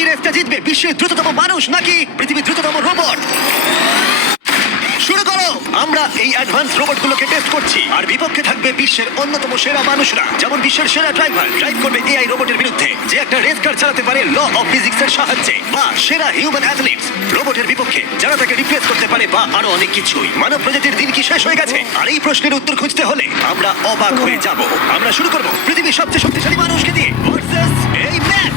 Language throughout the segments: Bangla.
এই রেসটা জিতবে বিশ্বের দ্রুততম মানুষ নাকি পৃথিবীর দ্রুততম রোবট? শুরু করো। আমরা এই অ্যাডভান্স রোবটগুলোকে টেস্ট করছি আর বিপক্ষে থাকবে বিশ্বের অন্যতম সেরা মানুষরা, যেমন বিশ্বের সেরা ড্রাইভার ড্রাইভ করবে এআই রোবটের বিরুদ্ধে যে একটা রেস কার চালাতে পারে ল অফ ফিজিক্সের সাহায্যে, বা সেরা হিউম্যান অ্যাথলিটস রোবটের বিপক্ষে যারা তাকে রিপ্লেস করতে পারে, বা আরো অনেক কিছুই। মানব প্রজাতির দিন কি শেষ হয়ে গেছে? আর এই প্রশ্নের উত্তর খুঁজতে হলে আমরা অবাক হয়ে যাব। আমরা শুরু করব পৃথিবীর সবচেয়ে শক্তিশালী মানুষকে দিয়ে ভার্সেস এই ম্যান।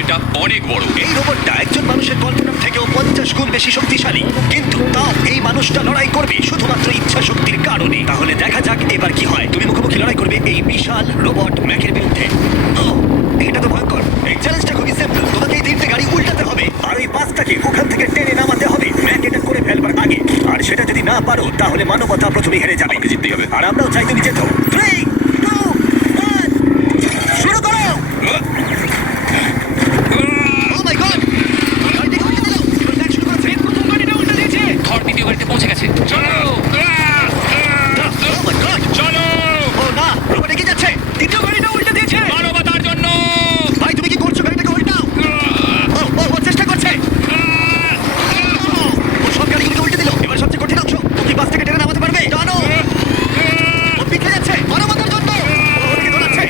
এটা অনেক বড়। এই রোবটটা একজন মানুষের কল্পনার থেকেও 50 গুণ বেশি শক্তিশালী, কিন্তু তাও এই মানুষটা লড়াই করবে শুধুমাত্র ইচ্ছা শক্তির কারণে। তাহলে দেখা যাক এবার কি হয়। তুমি মুখোমুখি লড়াই করবে এই বিশাল রোবট ম্যাকের বিরুদ্ধে। এটা তো ভয়ঙ্কর। এই চ্যালেঞ্জটা খুবই সিম্পল। তোমাকে এই 3টে গাড়ি উল্টাতে হবে আর ওই বাসটাকে ওখান থেকে টেনে নামাতে হবে ম্যাক এটা করে ফেলবার আগে। আর সেটা যদি না পারো তাহলে মানবতা প্রথমে হেরে যাবে। আমাকে জিততেই হবে। আর আমরাও চাই তুমি যেতো। 3, 2, 1 শুরু করো। Oh my God! গাড়িটাকে উল্টে দিল। এবার ব্যাক শুরু করেছে। প্রথম গাড়িটা উল্টে দিয়েছে। থর দ্বিতীয় গাড়িতে পৌঁছে গেছে। চলো Oh my God! চলো, ও না, রোবট এগিয়ে যাচ্ছে। দ্বিতীয় গাড়িটা উল্টে দিয়েছে। মানবতার জন্য। ভাই তুমি কি করছো? গাড়িটাকে উল্টাও। ও চেষ্টা করছে। ও সব গাড়িগুলোকে উল্টে দিল। এবার সবচেয়ে কঠিন অংশ। ও কি বাস থেকে টেনে নামাতে পারবে? টানো। ও পিছলে যাচ্ছে। মানবতার জন্য। ও ওদিকে দৌড়াচ্ছে।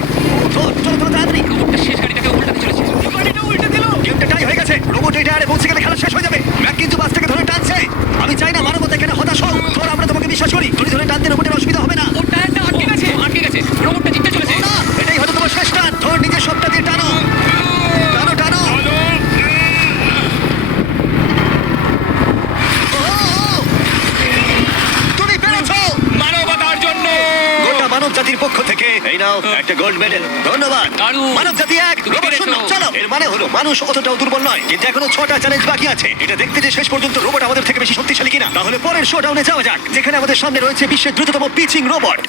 চলো তাড়াতাড়ি। রোবটটা শেষ গাড়িটাকে উল্টাতে চলেছে। গাড়িটা উল্টে দিল। গেমটা টাই হয়ে গেছে। রোবট এই টায়ারে পৌঁছে গেলে খেলা শেষ হয়ে যাবে। ম্যাক কিন্তু বাসটাকে ধরে টানছে। আমি চাই না মানবতা এখানে হতাশ হোক। তোর আমরা তোমাকে বিশ্বাস করি। তুমি ধরে টানতে রোবটের অসুবিধা হবে না। ওর টায়ারটা আটকে গেছে। আটকে গেছে। রোবটটা জিততে চলেছে। না, এটাই হয়তো তোমার শেষ টান। ধর নিজের সবটা দিয়ে টানো। টানো। ও, তুমি পেরেছো। মানবতার জন্য। গোটা মানব জাতির পক্ষ থেকে এই নাও একটা গোল্ড মেডেল। ধন্যবাদ। দারুণ। মানব জাতি এক, তুমি রোবট পেরেছো। শূন্য। চলো, এর মানে হলো মানুষ অতটাও দুর্বল নয়, কিন্তু এখনো 6টা চ্যালেঞ্জ বাকি আছে। এটা দেখতে যে শেষ পর্যন্ত রোবট আমাদের থেকে বেশি শক্তিশালী কিনা। তাহলে পরের শোডাউনে যাওয়া যাক, যেখানে আমাদের সামনে রয়েছে বিশ্বের দ্রুততম পিচিং রোবট।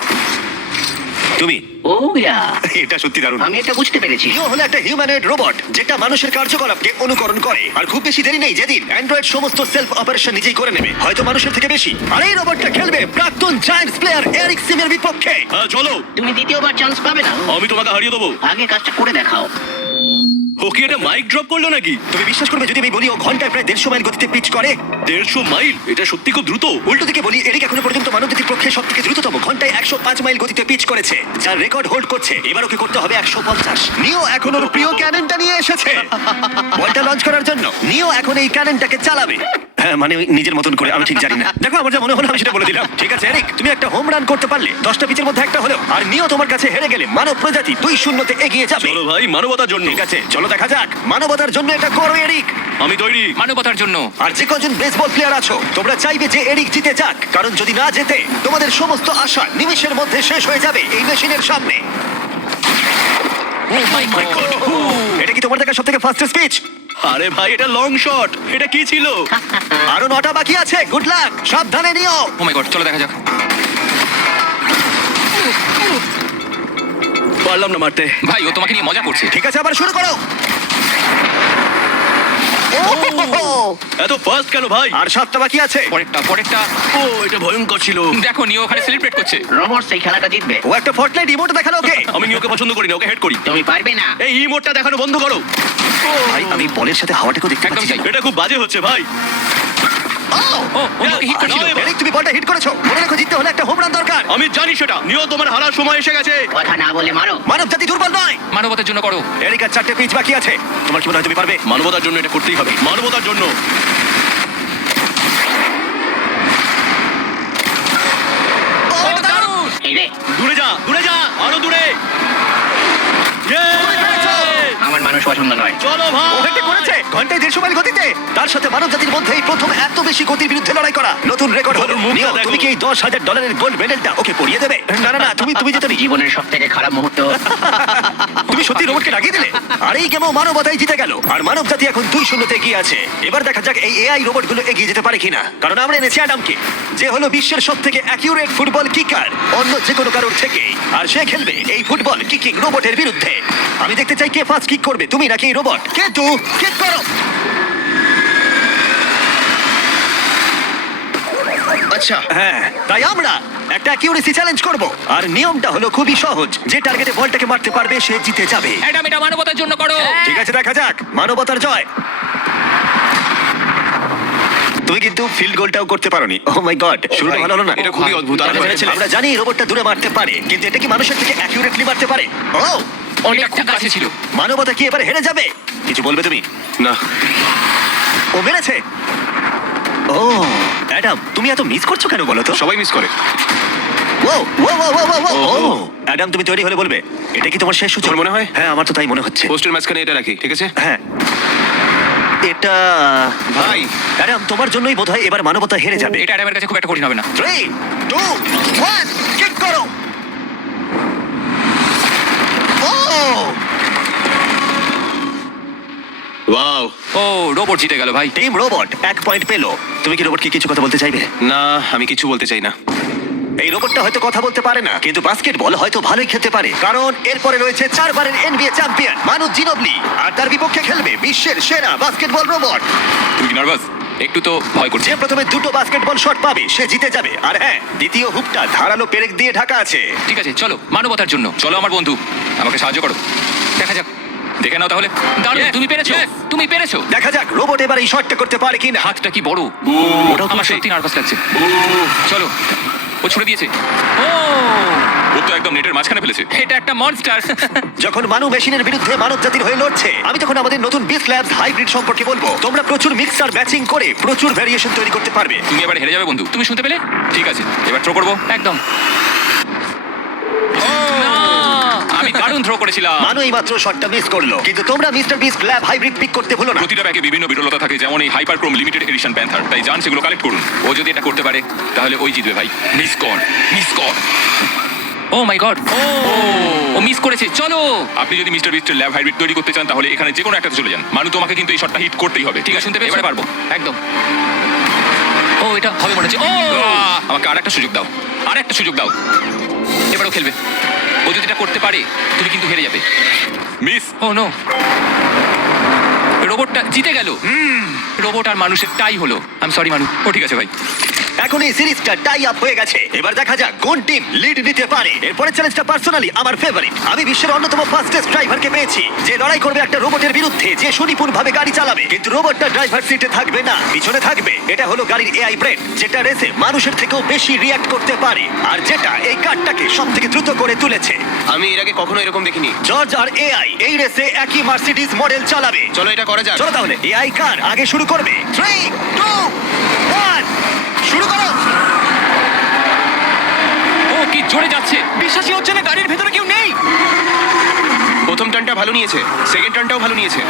তুমি ও ইয়া, এটা সত্যি দারুণ। আমি এটা বুঝতে পেরেছি। ইও হলো একটা হিউম্যানয়েড রোবট যেটা মানুষের কার্যকলাপকে অনুকরণ করে। আর খুব বেশি দেরি নেই যেদিন অ্যান্ড্রয়েড সমস্ত সেলফ অপারেশন নিজেই করে নেবে, হয়তো মানুষের থেকে বেশি। আর এই রোবটটা খেলবে প্রাক্তন জায়ান্টস প্লেয়ার এরিক সিমের বিপক্ষে। চলো, তুমি দ্বিতীয়বার চান্স পাবে না। আমি তোমাকে হারিয়ে দেবো। আগে কাজটা করে দেখাও। ও কি এটা মাইক ড্রপ করলো নাকি? তুমি বিশ্বাস করবে যদি আমি বলি ও ঘন্টায় প্রায় 150 মাইল গতিতে পিচ করে? 150 মাইল? এটা সত্যি খুব দ্রুত। উল্টো দিকে বলি, এরিক এখনো পর্যন্ত মানবজাতির পক্ষে সবথেকে দ্রুততম ঘন্টায় 105 মাইল গতিতে পিচ করেছে, যার রেকর্ড হোল্ড করছে। এবার ওকে করতে হবে 150। নিও এখন ওর প্রিয় ক্যাননটা নিয়ে এসেছে বলটা লঞ্চ করার জন্য। নিও এখন এই ক্যাননটাকে চালাবে। হ্যাঁ, মানে ওই নিজের মতন করে। আমি ঠিক জানি না। দেখো, আমার যা মনে হলো আমি সেটা বলে দিলাম। ঠিক আছে এরিক, তুমি একটা হোম রান করতে পারলে 10টা পিচের মধ্যে একটা হলো। আর নিও তোমার কাছে হেরে গেলে মানব প্রজাতি 2-0 এগিয়ে যাবে। চলো ভাই, মানবতার জন্য। ঠিক আছে, চলো দেখা যাক। মানবতার জন্য এটা করো এরিক। আমি তৈরি। মানবতার জন্য। আর যে কজন বেসবল প্লেয়ার আছো তোমরা চাইবে যে এরিক জিতে যাক, কারণ যদি না জেতে তোমাদের সমস্ত আশা নিমেষের মধ্যে শেষ হয়ে যাবে এই মেশিনের সামনে। Oh my God! এটা কি তোমার দেখা সবথেকে ফাস্টেস্ট স্পিচ? আরে ভাই, এটা লং শট। এটা কি ছিল? আরো 9টা বাকি আছে। গুড লাক, সাবধানে নিও। ও মাই গড, চলো দেখা যাক। পারলাম না মারতে। ভাই, ও তোমাকে নিয়ে মজা করছে। ঠিক আছে, আবার শুরু করো। এত ফাস্ট কেন ভাই? আর 7টা বাকি আছে। পরেরটা। ও, এটা ভয়ঙ্কর ছিল। দেখো, নিও ওখানে সেলিব্রেট করছে। রোবট সেই খেলাটা জিতবে। ও একটা ফর্টনাইট রিমোট দেখালো ওকে। আমি নিয়োকে পছন্দ করি না, ওকে হেড করি। তুমি পারবে না। এই ইমোটটা দেখানো বন্ধ করো। ভাই, আমি বলের সাথে হাওয়াটাকে দেখতে একদম পাচ্ছি। তাই। এটা খুব বাজে হচ্ছে ভাই। ও তোমাকে হিট করছিল। নাও, এরিক, তুমি বলটা হিট করেছো। মনে রাখো, জিততে হলে একটা হোম রান দরকার। আমি জানি সেটা। নিও, তোমার হারার সময় এসে গেছে। কথা না বলে মারো। মানব জাতি দুর্বল নয়। মানবতার জন্য করো। এরিক আর 4টে পিচ বাকি আছে। তোমার কি মনে হয় তুমি পারবে? মানবতার জন্য এটা করতেই হবে। মানবতার জন্য। ও, ও দারুণ। এই রে, দূরে যা, দূরে যা, আরো দূরে। আমার মানুষ পছন্দ নয়। চলো ও ভাই। হেটে করেছে ঘন্টায় 150 মাইল গতিতে। তার সাথে মানব জাতির মধ্যে এই প্রথম এত বেশি গতির বিরুদ্ধে লড়াই করা নতুন রেকর্ড হলো। ওর মুখটা নিও, দেখো। তুমি কি এই $10,000 গোল্ড মেডেলটা ওকে পরিয়ে দেবে? না, তুমি যেতে নি। জীবনের সব থেকে খারাপ মুহূর্ত। তুমি সত্যি রোবটকে লাগিয়ে দিলে। আর এই গেমও মানবতাই জিতে গেল। আর মানব জাতি এখন 2-0 এগিয়ে আছে। এবার দেখা যাক এই এআই রোবটগুলো এগিয়ে যেতে পারে কিনা। কারণ আমরা এনেছি অ্যাডামকে, যে হলো বিশ্বের সবথেকে অ্যাকিউরেট ফুটবল কিকার অন্য যে কোনো কারোর থেকে। আর সে খেলবে এই ফুটবল কিকিং রোবটের বিরুদ্ধে। আমি দেখতে চাই কে ফার্স্ট কিক করবে, তুমি নাকি এই রোবট? কিন্তু কিক করো। আচ্ছা হ্যাঁ, তাই আমরা একটা অ্যাকিউরেসি চ্যালেঞ্জ করব আর নিয়মটা হলো খুবই সহজ, যে টার্গেটে বলটাকে মারতে পারবে সে জিতে যাবে। অ্যাডাম, এটা মানবতার জন্য করো। ঠিক আছে, দেখা যাক মানবতার জয়। তুমি কিন্তু ফিল্ড গোলটাও করতে পারোনি। ও মাই গড, শুরুটা ভালো হলো না। এটা খুবই অদ্ভুত। আমরা ভেবেছিলাম- আমরা জানি রোবটটা দূরে মারতে পারে, কিন্তু এটা কি মানুষের থেকে অ্যাকিউরেটলি মারতে পারে? ও, অনেক খুব কাছে ছিল। মানবতা কি এবার হেরে যাবে? কিছু বলবে তুমি? না, ও মেরেছে। ও অ্যাডাম, তুমি এত মিস করছো কেন বলো তো? সবাই মিস করে। ও ও ও ও ও ও ও অ্যাডাম, তুমি তৈরি হলে বলবে। এটা কি তোমার শেষ সূচক? তোমার মনে হয়? হ্যাঁ, আমার তো তাই মনে হচ্ছে। পোস্টের মাঝখানে এটা রাখি, ঠিক আছে? হ্যাঁ, এটা ভাই, অ্যাডাম, তোমার জন্যই বোধহয় এবার মানবতা হেরে যাবে। এটা অ্যাডামের কাছে খুব একটা কঠিন হবে না। 3, 2, 1, কিক করো। ও ওয়াও। ও, রোবট জিতে গেল ভাই। টিম রোবট 1 পয়েন্ট পেলো। তুমি কি রোবটকে কিছু কথা বলতে চাইবে? না, আমি কিছু বলতে চাই না। এই রোবটটা হয়তো কথা বলতে পারে না, কিন্তু বাস্কেটবল হয়তো ভালোই খেলতে পারে, কারণ এরপরে রয়েছে 4 বারের NBA চ্যাম্পিয়ন মানু জিনোবলি, আর তার বিপক্ষে খেলবে বিশ্বের সেরা বাস্কেটবল রোবট। তুমি কি নার্ভাস? একটু তো ভয় করছে। যে প্রথমে 2টো বাস্কেটবল শট পাবে সে জিতে যাবে। আর হ্যাঁ, দ্বিতীয় হুপটা ধারালো পেরেক দিয়ে ঢাকা আছে। ঠিক আছে, চলো মানবতার জন্য। চলো আমার বন্ধু, আমাকে সাহায্য করো। দেখা যাক, দেখে নাও তাহলে। দারুণ, তুমি পেরেছো, তুমি পেরেছো। দেখা যাক রোবট এবার এই শটটা করতে পারে কিনা। হাতটা কি বড়! ওটাও আমার তুলছে। সত্যি নার্ভাস লাগছে। চলো, ও ছুড়ে দিয়েছে। ও, ও তো একদম নেটের মাঝখানে ফেলেছে। এটা একটা মনস্টার। যখন মানু মেশিনের বিরুদ্ধে মানব জাতির হয়ে লড়ছে, আমি তখন আমাদের নতুন বিস ল্যাবস হাইব্রিড সম্পর্কে বলবো। তোমরা প্রচুর মিক্সার ম্যাচিং করে প্রচুর ভ্যারিয়েশন তৈরি করতে পারবে। তুমি এবার হেরে যাবে বন্ধু, তুমি শুনতে পেলে? ঠিক আছে, এবার থ্রো করবো। একদম। না, আমি দারুণ থ্রো করেছিলাম। মানু এই মাত্র শটটা মিস করলো, কিন্তু তোমরা মিস্টার বিস ল্যাব হাইব্রিড পিক করতে ভুলো না। প্রতিটা ব্যাগে বিভিন্ন বিরলতা থাকে, যেমন এই হাইপারক্রোম লিমিটেড এডিশন প্যান্থার। তাই যান সেগুলো কালেক্ট করুন। ও যদি এটা করতে পারে তাহলে ওই জিতবে ভাই। মিস কর, মিস কর। ও মাই গড, ও মিস করেছে। চলো, আপনি যদি মিস্টার বিস্টের ল্যাব হাইব্রিড তৈরি করতে চান তাহলে এখানে যে কোনো একটাতে চলে যান। মানু, তোমাকে কিন্তু এই শটটা হিট করতেই হবে। ঠিক আছে, শুনতে পেয়েছো? এবারে পারবো একদম। ও, এটা হবে মনে হচ্ছে। ও, আমাকে আরেকটা সুযোগ দাও, আরেকটা সুযোগ দাও। এবারও খেলবে। ও যদি এটা করতে পারে তুমি কিন্তু হেরে যাবে। মিস। ও নো, রোবটটা জিতে গেল। রোবট আর মানুষের টাই হলো। আমি সরি মানু। ও ঠিক আছে ভাই। এখন এই সিরিজটা টাই আপ হয়ে গেছে। এবার দেখা যাক কোন টিম লিড নিতে পারে। এরপরে চ্যালেঞ্জটা পার্সোনালি আমার ফেভারিট। আমি বিশ্বের অন্যতম ফাস্টেস্ট ড্রাইভারকে পেয়েছি, যে লড়াই করবে একটা রোবটের বিরুদ্ধে যে সুনিপুণ ভাবে গাড়ি চালাবে। কিন্তু রোবটটা ড্রাইভার সিটে থাকবে না, পিছনে থাকবে। এটা হলো গাড়ির এআই ব্রেন, যেটা রেসে মানুষের থেকেও বেশি রিয়াক্ট করতে পারে, আর যেটা এই কারটাকে সবথেকে দ্রুত করে তুলেছে। আমি এর আগে কখনো এরকম দেখিনি। জর্জ আর এআই এই রেসে একই মার্সিডিজ মডেল চালাবে। চলো এটা করা যাক। চলো তাহলে এআই কার আগে শুরু করবে। 3, 2, 1, শুরু করো। ও কি জোরে যাচ্ছে, বিশ্বাসই হচ্ছে না গাড়ির ভেতরে কেউ নেই। প্রথম টার্নটা ভালো নিয়েছে, সেকেন্ড টার্নটাও ভালো নিয়েছে।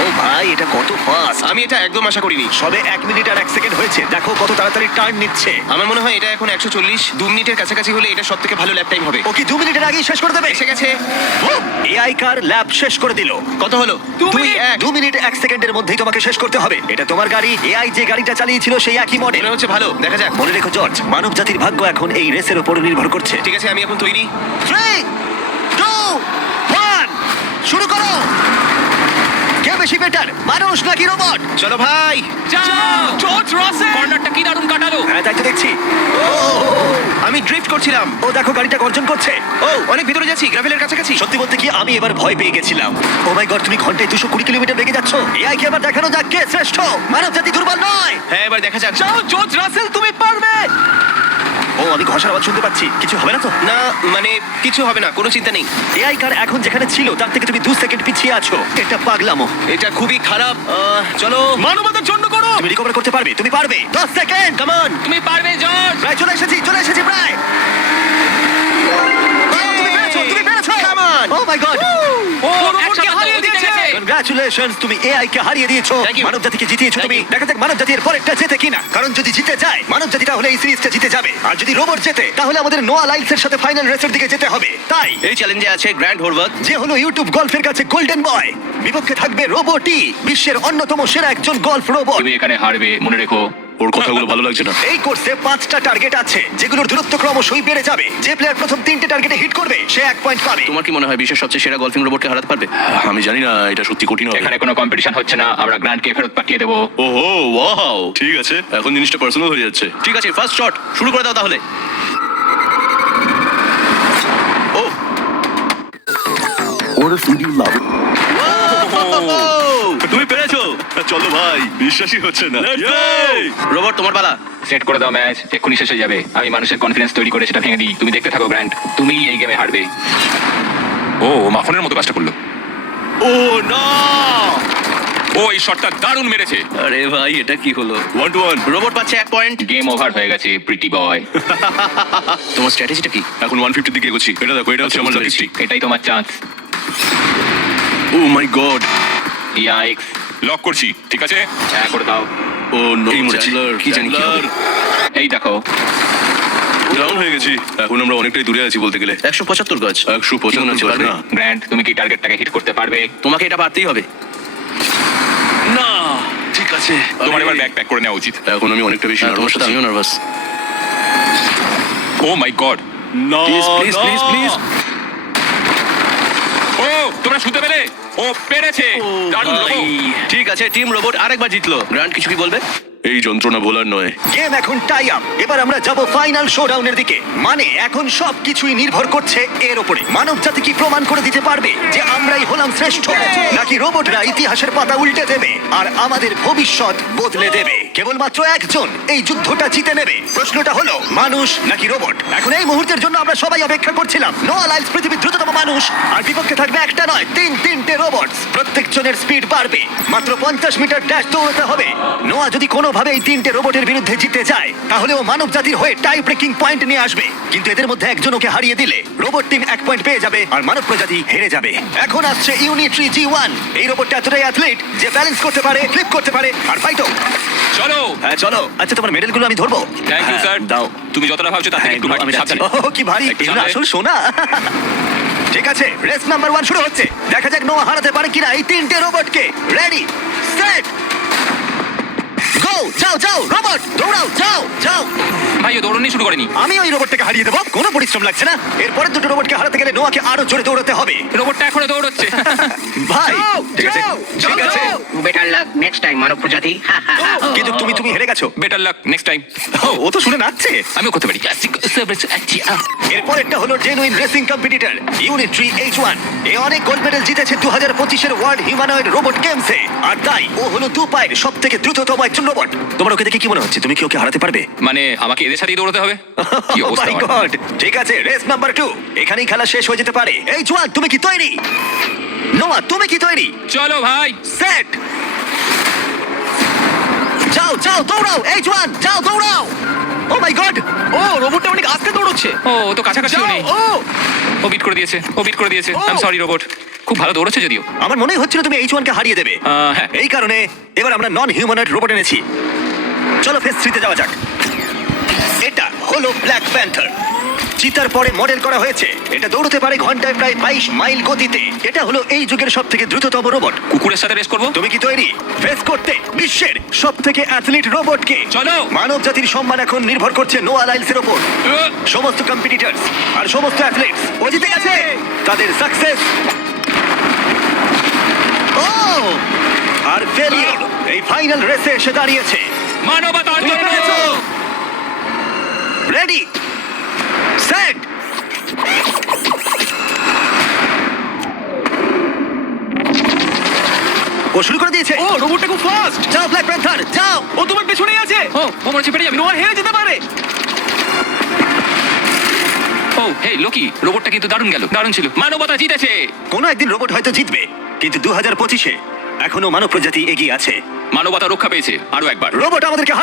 ও ভাই, এটা কত ফাস্ট! আমি এটা একদম আশা করিনি। সবে 1 মিনিট আর 1 সেকেন্ড হয়েছে, দেখো কত তাড়াতাড়ি টার্ন নিচ্ছে। আমার মনে হয় এটা এখন 140, 2 মিনিটের কাছাকাছি হলে এটা সব থেকে ভালো ল্যাপ টাইম হবে। ও কি 2 মিনিটের আগেই শেষ করে দেবে? এসে গেছে। এআই কার ল্যাব শেষ করে দিল। কত হলো? 2 মিনিট 1 সেকেন্ডের মধ্যেই তোমাকে শেষ করতে হবে। এটা তোমার গাড়ি, এআই যে গাড়িটা চালিয়েছিল সেই একই মডেল। মনে হচ্ছে ভালো, দেখা যাক। মনে রেখো জর্জ, মানব জাতির ভাগ্য এখন এই রেসের উপর নির্ভর করছে। ঠিক আছে, আমি এখন তৈরি। 3, 2, 1, শুরু করো। কে বেশি বেটার, মানুষ নাকি রোবট? চলো ভাই। জর্জ রাসেল কর্নারটা কি দারুণ কাটালো। হ্যাঁ, তাই তো দেখছি। আমি ড্রিফট করছিলাম। ও দেখো, গাড়িটা গর্জন করছে। ও, অনেক ভিতরে যাচ্ছি, গ্রাভেলের কাছাকাছি। সত্যি বলতে কি, আমি এবার ভয় পেয়ে গেছিলাম। ও মাই গড, তুমি ঘন্টায় 220 কিলোমিটার বেগে যাচ্ছ। এআই কে এবার দেখানো যাক কে শ্রেষ্ঠ। মানব জাতি দুর্বল নয়। হ্যাঁ, এবার দেখা যাক। যাও জর্জ রাসেল, তুমি পারবে। ও, আমি ঘষার আওয়াজ শুনতে পাচ্ছি। কিছু হবে না তো? না, মানে কিছু হবে না, কোনো চিন্তা নেই। এআই কার এখন যেখানে ছিল তার থেকে তুমি 2 সেকেন্ড পিছিয়ে আছো। এটা পাগলামো। এটা খুবই খারাপ। চলো, মানবতার জন্য করো। তুমি রিকভার করতে পারবে, তুমি পারবে। 10 সেকেন্ড, কাম অন। তুমি পারবে জর্জ। প্রায় চলে এসেছি প্রায়। তুমি পেরেছো, তুমি পেরেছো। Come on! Oh my God, ও রোবটকে হারিয়ে দিয়েছে। কনগ্রাচুলেশনস, তুমি এআই কে হারিয়ে দিয়েছো। Thank you. মানব জাতিকে জিতিয়েছো Thank তুমি। you. দেখা যাক মানব জাতি এর পরেরটা জেতে কিনা। কারণ যদি জিতে যায় মানব জাতি, তাহলে এই সিরিজটা জিতে যাবে। আর যদি রোবট জেতে, তাহলে আমাদের নোয়া লাইলসের সাথে ফাইনাল রেসের দিকে যেতে হবে। তাই এই চ্যালেঞ্জে আছে গ্র্যান্ড হোরভাত। যে হলো ইউটিউব গল্ফের কাছে গোল্ডেন বয়, বিপক্ষে থাকবে রোবটই, বিশ্বের অন্যতম সেরা একজন গল্ফ রোবট। তুমি এখানে হারবে, মনে রেখো। ওর কথাগুলো ভালো লাগছে না। এই কোর্সে 5টা টার্গেট আছে যেগুলোর দূরত্ব ক্রমশই বেড়ে যাবে। যে প্লেয়ার প্রথম 3টে টার্গেটে হিট করবে সে 1 পয়েন্ট পাবে। তোমার কি মনে হয় বিশ্বের সবচেয়ে সেরা গলফিং রোবটকে হারাতে পারবে? আমি জানি না, এটা সত্যি কঠিন হবে। এখানে কোনো কম্পিটিশন হচ্ছে না, আমরা গ্র্যান্ডকে ফেরত পাঠিয়ে দেবো। ওহো, ওয়াও, ঠিক আছে, এখন জিনিসটা পার্সোনাল হয়ে যাচ্ছে। ঠিক আছে, ফার্স্ট শট শুরু করে দাও তাহলে। ও তুমি পেরেছো। চলো ভাই, বিশ্বাসই হচ্ছে না। রোবট তোমার পালা। সেট করে দাও ম্যাচ, এক্ষুনি শেষ হয়ে যাবে। আমি মানুষের কনফিডেন্স তৈরি করে সেটা ভেঙে দিই। তুমি দেখতে থাকো গ্র্যান্ড, তুমি এই গেমে হারবে। ও মাখনের মতো কাজটা করলো। ও না, ও এই শটটা দারুণ মেরেছে। আরে ভাই, এটা কি হলো? 1-1। রোবট পাচ্ছে 1 পয়েন্ট। গেম ওভার হয়ে গেছে প্রিটি বয়। তোমার স্ট্র্যাটেজিটা কি? এখন 150 দিকে এগোচ্ছি। এটা দেখো, এটা হচ্ছে আমার লাকি স্ট্রিক। এটাই তোমার chance. Oh my god, yikes, lock করছি। ঠিক আছে, হ্যাঁ করে দাও। ও নো, এই চ্যান্ডলার, কি জানি কি হবে। এই দেখো, ডাউন হয়ে গেছি। এখন আমরা অনেকটাই দূরে আছি বলতে গেলে। 175 গজ। 175 গজ না। গ্র্যান্ড তুমি কি টার্গেটটাকে হিট করতে পারবে? তোমাকে এটা পারতেই হবে। না, ঠিক আছে। তোমার এবার ব্যাক প্যাক করে নেওয়া উচিত। এখন আমি অনেকটা বেশি তোমার সাথে আমিও নার্ভাস। ও মাই গড, না, প্লিজ প্লিজ প্লিজ প্লিজ। ও তোমরা শুনতে পেলে? ও পেরেছে। দারুণ লোবো। ঠিক আছে, টিম রোবট আরেকবার জিতলো। গ্র্যান্ড কিছু কি বলবে? এই যন্ত্রণা ভোলার নয়। গেম এখন টাই আপ। এবার আমরা যাব ফাইনাল শোডাউনের দিকে। মানে এখন সবকিছুই নির্ভর করছে এর উপরে। মানব জাতি কি প্রমাণ করে দিতে পারবে যে আমরাই হলাম শ্রেষ্ঠ, নাকি রোবটরা ইতিহাসের পাতা উল্টে দেবে আর আমাদের ভবিষ্যৎ বদলে দেবে? কেবলমাত্র একজন এই যুদ্ধটা জিতে নেবে। প্রশ্নটা হলো মানুষ নাকি রোবট। এখন এই মুহূর্তের জন্য আমরা সবাই অপেক্ষা করছিলাম। নোয়া লাইলস পৃথিবীর দ্রুততম মানুষ, আর বিপক্ষে থাকবে একটা নয়, তিনটে রোবট। প্রত্যেকজনের স্পিড বাড়বে। মাত্র 50 মিটার ড্যাশ দৌড়তে হবে। নোয়া যদি কোনোভাবে এই 3টে রোবটের বিরুদ্ধে জিতে যায় তাহলে ও মানব জাতির হয়ে টাই ব্রেকিং পয়েন্ট নিয়ে আসবে। কিন্তু এদের মধ্যে একজন ওকে হারিয়ে দিলে রোবট টিম 1 পয়েন্ট পেয়ে যাবে আর মানব প্রজাতি হেরে যাবে। এখন আসছে ইউনিট্রি G1। এই রোবটটা এতটাই অ্যাথলিট যে ব্যালেন্স করতে পারে, ফ্লিপ করতে পারে আর ফাইটও। চলো। হ্যাঁ চলো। আচ্ছা, তোমার মেডেলগুলো আমি ধরবো। থ্যাংক ইউ হ্যাঁ, স্যার। দাও। তুমি যতটা ভাবছো তার থেকে একটু আমি ভারী। যাচ্ছি। সাবধানে। ও কি ভারী, একটু এগুলো সামনে। আসল সোনা। ঠিক আছে, রেস নাম্বার 1 শুরু হচ্ছে। দেখা যাক নোয়া হারাতে পারে কিনা এই 3টে রোবটকে। রেডি, সেট, গো। যাও যাও রোবট, দৌড়াও, যাও যাও। ভাই ও দৌড়নি শুরু করেনি। আমি ওই রোবটটাকে হারিয়ে দেবো, কোনো পরিশ্রম লাগছে না। এরপরের দুটো রোবটকে হারাতে গেলে নোয়াকে আরো জোরে দৌড়াতে হবে। রোবটটা এখনো দৌড়চ্ছে। ভাই ঠিক আছে, ঠিক আছে, বেটার লাক নেক্সট টাইম মানব প্রজাতি। কিন্তু তুমি হেরে গেছো। Better luck next time. ও তো শুনে নাচছে। আমিও করতে পারি। এরপরেরটা হলো genuine racing competitor Unitree H1। এ অনেক গোল্ড মেডেল জিতেছে 2025-এর ওয়ার্ল্ড হিউম্যানয়েড রোবট গেমসে। আর তাই ও হলো 2 পায়ের সবথেকে দ্রুততম একজন রোবট। তোমার ওকে দেখে কি মনে হচ্ছে? তুমি কি ওকে হারাতে পারবে? মানে আমাকে এদের সাথেই দৌড়তে হবে? কি Oh অবস্থা my আমার। God! ঠিক আছে, রেস নাম্বার 2। এখানেই খেলা শেষ হয়ে যেতে পারে। H1, তুমি কি তৈরি? নোয়া, তুমি কি তৈরি? চলো ভাই। সেট, যাও যাও দৌড়াও। H1, যাও দৌড়াও। ও মাই গড, ও রোবটটা অনেক আস্তে দৌড়চ্ছে। ও তো কাছাকাছিও নেই। ও বিট করে দিয়েছে, ও বিট করে দিয়েছে। I am sorry robot. খুব ভালো দৌড়চ্ছে যদিও। আমার মনেই হচ্ছিল তুমি H1 কে হারিয়ে দেবে। হ্যাঁ। এই কারণে এবার আমরা নন হিউম্যানয়েড রোবট এনেছি। চলো ফেজ 3 তে যাওয়া যাক। এটা হলো ব্ল্যাক প্যান্থার। চিতার পরে মডেল করা হয়েছে। এটা দৌড়তে পারে ঘন্টায় প্রায় 22 মাইল গতিতে। এটা হলো এই যুগের সবথেকে দ্রুততম রোবট। কুকুরের সাথে রেস করবো। তুমি কি তৈরি ফেস করতে বিশ্বের সবথেকে অ্যাথলিট রোবটকে? চলো। মানব জাতির সম্মান এখন নির্ভর করছে নোয়া লাইলসের উপর। সমস্ত কম্পিটিটরস আর সমস্ত অ্যাথলিটস ও জিতে গেছে। তাদের সাকসেস ও আর ফেলিওর এই ফাইনাল রেসে এসে দাঁড়িয়েছে। মানবতার তুমি জন্য। পেরেছো। রেডি, সেট, ও শুরু করে দিয়েছে। ও রোবটটা খুব ফাস্ট। যাও ব্ল্যাক প্যান্থার, যাও। ও তোমার পেছনেই আছে। ও মনে হচ্ছে পেরে যাবে। নোয়া হেরে যেতে পারে। ও হেই লোকি, রোবটটা কিন্তু দারুণ গেল, দারুণ ছিল। মানবতা জিতেছে। কোনো একদিন রোবট হয়তো জিতবে, কিন্তু 2025-এ এখনো মানব প্রজাতি এগিয়ে আছে। মানবতা রক্ষা পেয়েছে আরো একবার। রোবট আমাদেরকে